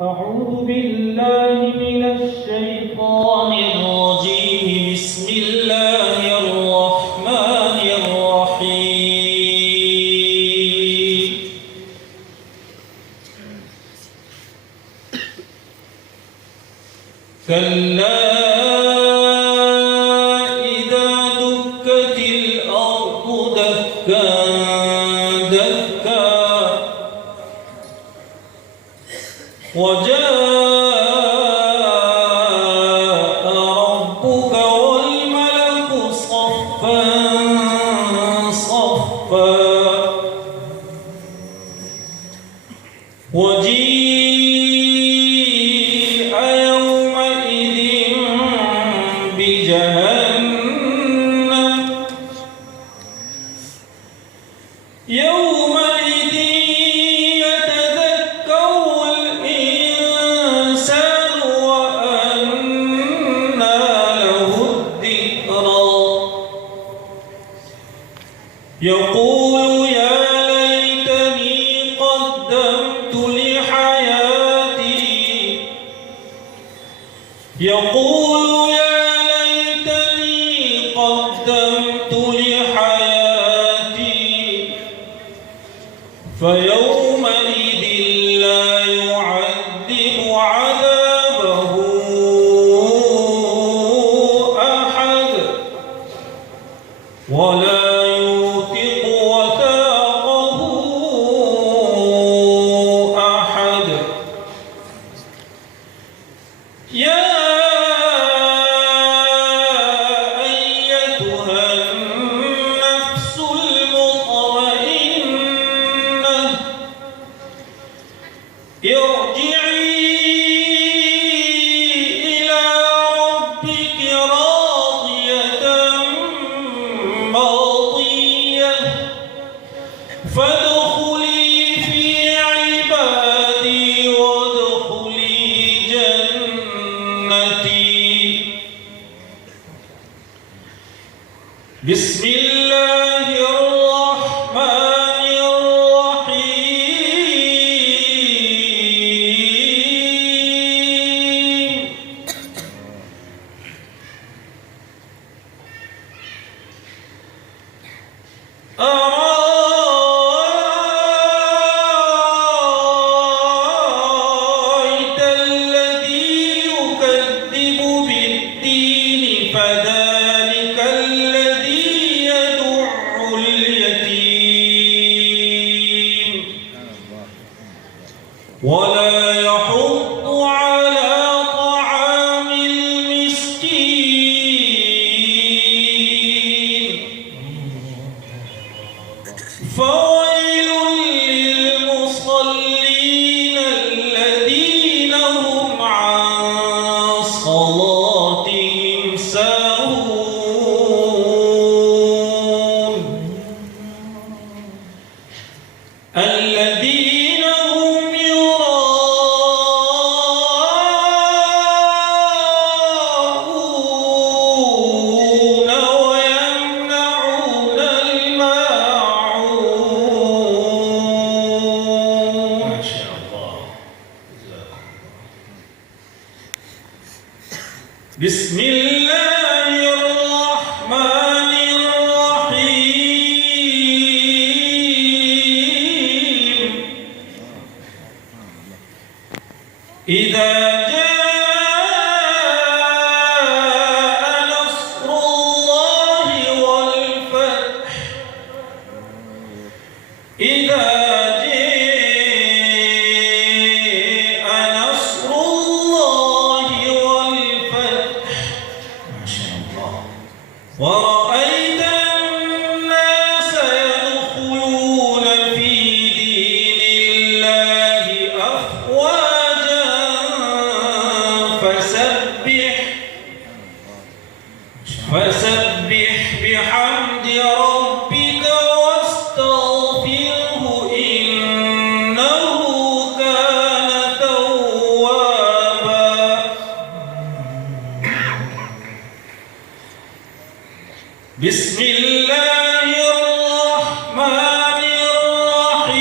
أعوذ بالله من الشيطان الرجيم. بسم الله الرحمن الرحيم. كلا إذا دكت الأرض دكا دكا وجاء ربك والملك صفا صفا وجيء يومئذ بجهنم يومئذ يقول يا ليتني قدمت لحياتي يقول يا ليتني قدمت لحياتي فيومئذ لا يعذب عذابه أحد ولا يا أيتها النفس المطمئنة ارجعي إلى ربك راضية مرضية فادخلي في عبادي وادخلي جنتي. بسم الله الرحمن الرحيم. أرأيت الذي يكذب بالدين فذلك الذي يدع اليتيم ولا يحض على طعام المسكين فويل للمصلين الذين هم عن صلاتهم ساهون الذين هم يراءون ويمنعون الماعون. ما شاء الله. بسم الله الرحمن الرحيم. إذا جاء نصر الله والفتح إذا جاء نصر الله والفتح ما شاء الله ورأيت الناس يدخلون في دين الله أفواجا فسبح بحمد ربك واستغفره إنه كان توابا. بسم الله الرحمن الرحيم.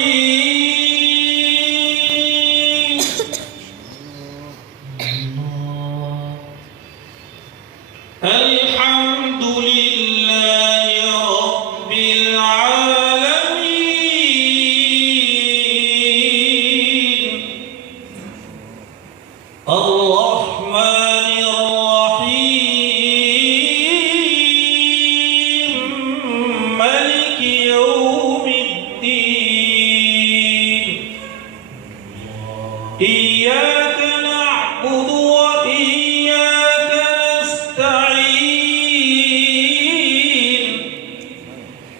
الرحمن الرحيم مالك يوم الدين إياك نعبد وإياك نستعين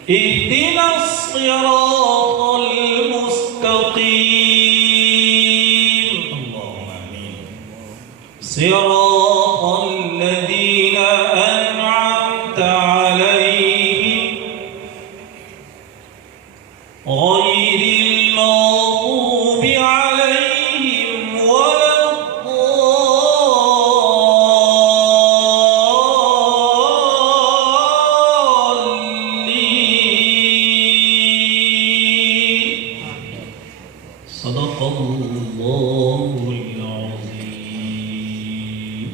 اهدنا الصراط المستقيم اللهم آمين صراط الذين أنعمت عليهم غير المغضوب عليهم ولا الضالين صدق الله العظيم.